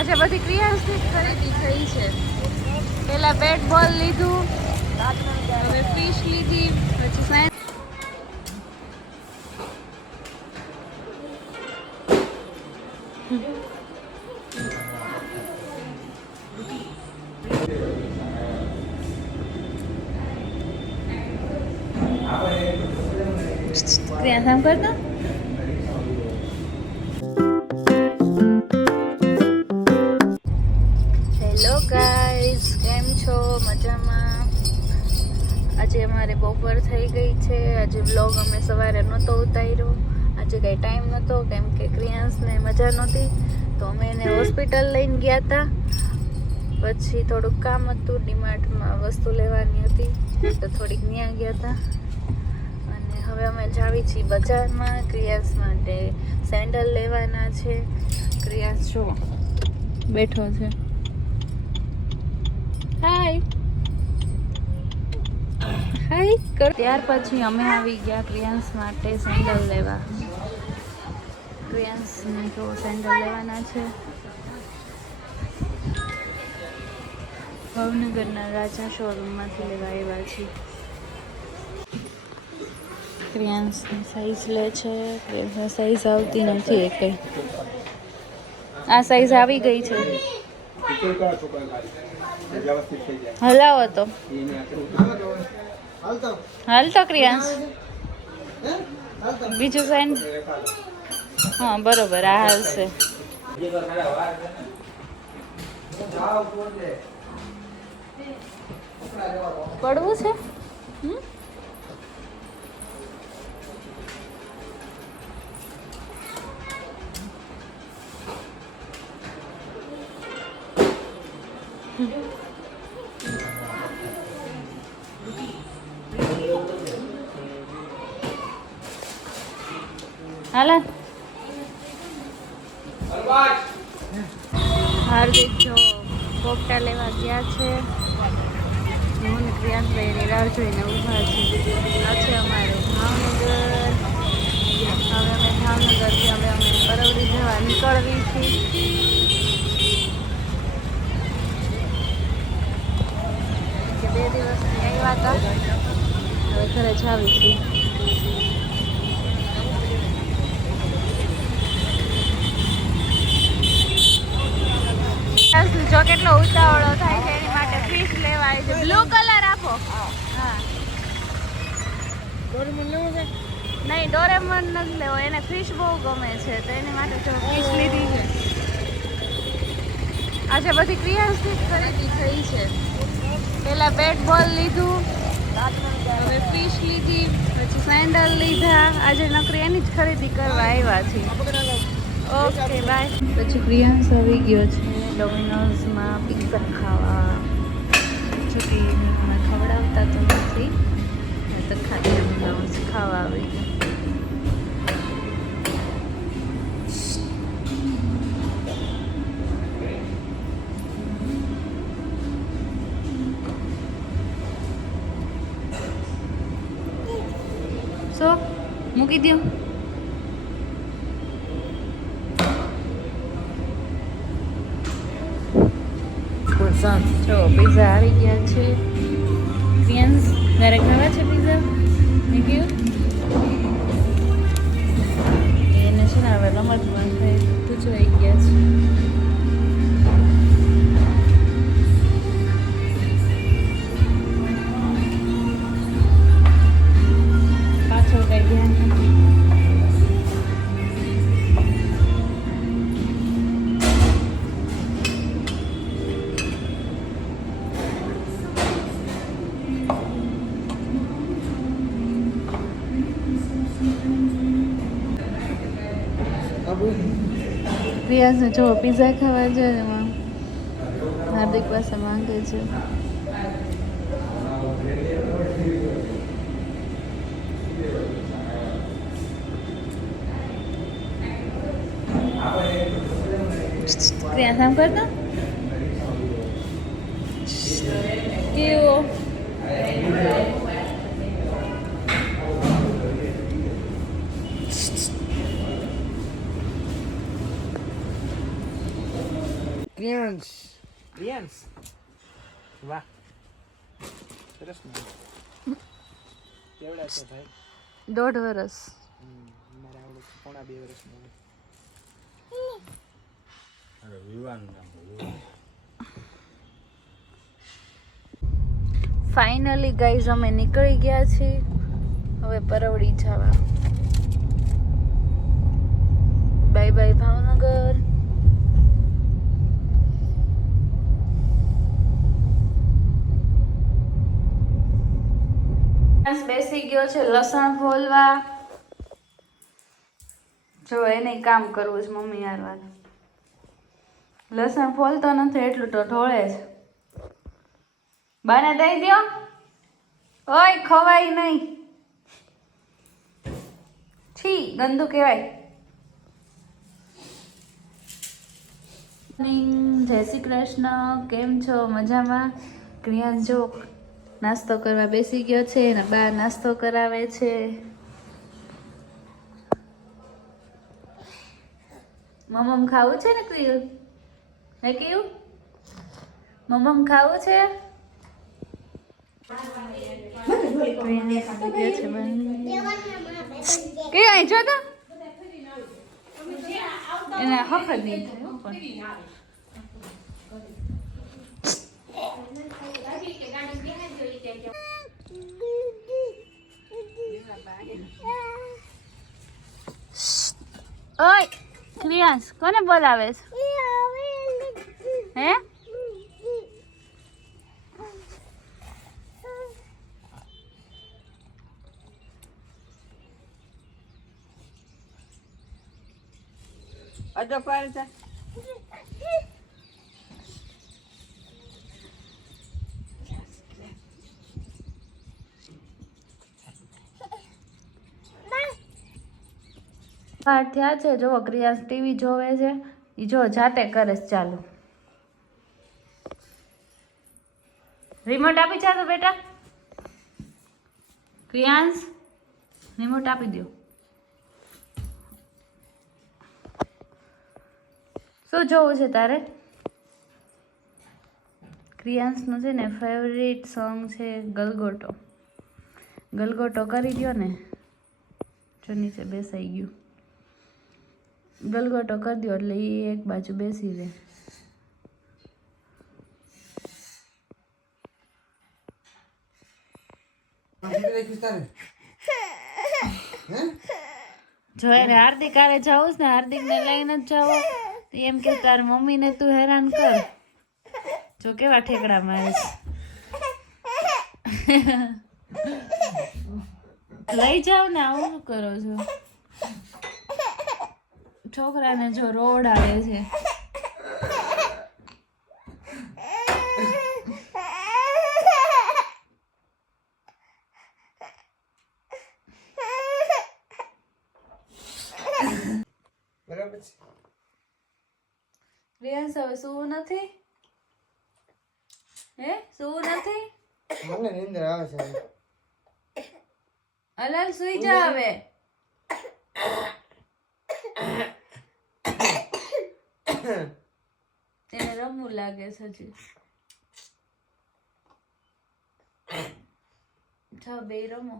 આજે બધી ક્રિયાન્સની જ ખરીદી થઈ છે. પેલા બેટ બોલ લીધું, હવે ફિશ લીધી, પછી સાયન્સ. ક્રિયા કામ કરતા. હેલો ગાઈઝ, કેમ છો? મજામાં? આજે અમારે બપોર થઈ ગઈ છે. આજે વ્લોગ અમે સવારે નહોતો ઉતાર્યો. આજે કંઈ ટાઈમ નહોતો કેમ કે ક્રિયાન્સને મજા નહોતી, તો અમે એને હોસ્પિટલ લઈને ગયા હતા. પછી થોડુંક કામ હતું, ડીમાર્ટમાં વસ્તુ લેવાની હતી, તો થોડીક ત્યાં ગયા હતા. અને હવે અમે જાવી છીએ બજારમાં. ક્રિયાન્સ માટે સેન્ડલ લેવાના છે. ક્રિયાન્સ જો બેઠો છે. હાય હાય કર. ત્યાર પછી અમે આવી ગયા ક્રિયાન્સ માટે સેન્ડલ લેવા. ક્રિયાન્સને તો સેન્ડલ લેવાના છે. ભાવનગરના રાજા શોરૂમમાંથી લેવા આવ્યા છીએ. ક્રિયાન્સની સાઈઝ લે છે. ક્રિયાન્સની સાઈઝ આવતી નથી એકે. આ સાઈઝ આવી ગઈ છે. હલાવો તો હાલતો ક્રિયાન્સ. બીજું સાઈન. હા બરોબર, આ હાલશે. પડવું છે. હાલા હાર્દિક જો પોપટા લેવા ગયા છે. હું ને ક્રિયાંશભાઈની રાહ જોઈને ઊભા છે. આ છે અમારે ભાવનગર. હવે અમે ભાવનગરથી અમે પરવડી જવા નીકળવી છીએ. 2 દિવસથી આવ્યા હતા, હવે ઘરે જ આવી છીએ. જો કેટલો ઉતાવળો થાય છે, એની માટે ફિશ લેવાય છે. બ્લુ કલર આપો. હા નહીં, ડોરેમોન નથી લેવો, એને ફિશ બહુ ગમે છે, તો એની માટે જો ફિશ લીધી છે. આજે બધી ક્રિયાન્સની જ ખરીદી થઈ છે. પેલા બેટ બોલ લીધું, હવે ફિશ લીધી, પછી સેન્ડલ લીધા. આજે નકરી એની જ ખરીદી કરવા આવ્યા છીએ. Okay bye. પછી ક્રિયાન્સ આવી ગયો છે ડોમિનોઝમાં પિઝા ખાવા. જોકે અમે ખવડાવતા તો નથી, તો ખાલી ડોમિનોઝ ખાવા આવી ગયો. સો મૂકી દો. જો પિઝા આવી ગયા છે. ક્રિયાન્સ ઘરે ખાવા છે પિઝા. મેં કહ્યું એને છે ને હવે રમતમાં પૂછવાઈ ગયા છે. પાછળ કઈ ધ્યાન નથી. પ્રિયાસને જો પિઝા ખાવા જાય એમાં હાર્દિક પાસે માંગે છે. ક્રિયા કામ કરતા કેવો પ્રિયાંશ વાહ સરસ ને કેવડા છે ભાઈ 1.5 વર્ષ મારા આવડે પોણા 2 વર્ષનો અરે વિવાન ફાઇનલી ગાઈઝ અમે નીકળી ગયા છીએ હવે પરવડી જવા બાય બાય ભાવનગર બેસી ગયો છે લસણ ફોલવા જો એને કામ કરવું છે મમ્મી યાર લસણ ફોલતો નથી એટલું તો ઢોળે છે બાને દઈ દ્યો ઓય ખવાય નહીં છી ગંદુ કહેવાય જય શ્રી કૃષ્ણ કેમ છો મજામાં ક્રિયાન જો નાસ્તો કરવા બેસી ગયો છે ને બા નાસ્તો કરાવે છે મમમ ખાવું છે ને ક્રિયલ હે કેવું મમમ ખાવું છે કે અહીં જો તો એને હફત નહીં થાય ઓય ક્રિયાંશ કોને બોલાવે છે હે અડો પાડતા થયા છે જો ક્રિયાંશ ટીવી જોવે છે એ જો જાતે કરે છે ચાલુ રિમોટ આપી જા તો બેટા ક્રિયાંશ રિમોટ આપી દો શું જોવું છે તારે ક્રિયાંશનું છે ને ફેવરિટ સોંગ છે ગલગોટો ગલગોટો કરી દો ને જો નીચે બેસાઈ ગયું ગલગોટો કરી દો એટલે એ એક બાજુ બેસી રહે જો એને હાર્દિક આરે જાવું ને હાર્દિક ને લઈને જ જાવો તો એમ કે તાર મમ્મીને તું હેરાન કર જો કેવા ઠેકડા મારે લઈ જાવ ને આવું શું કરો છો છોકરાને જો રોડાડે છે બરાબર છે પ્રિયાંશ હવે સુવું નથી હે સુવું નથી મને નીંદર આવે છે અલાલ સુઈ જા હવે એને રમવું લાગે છે હજી જાઓ બે રમો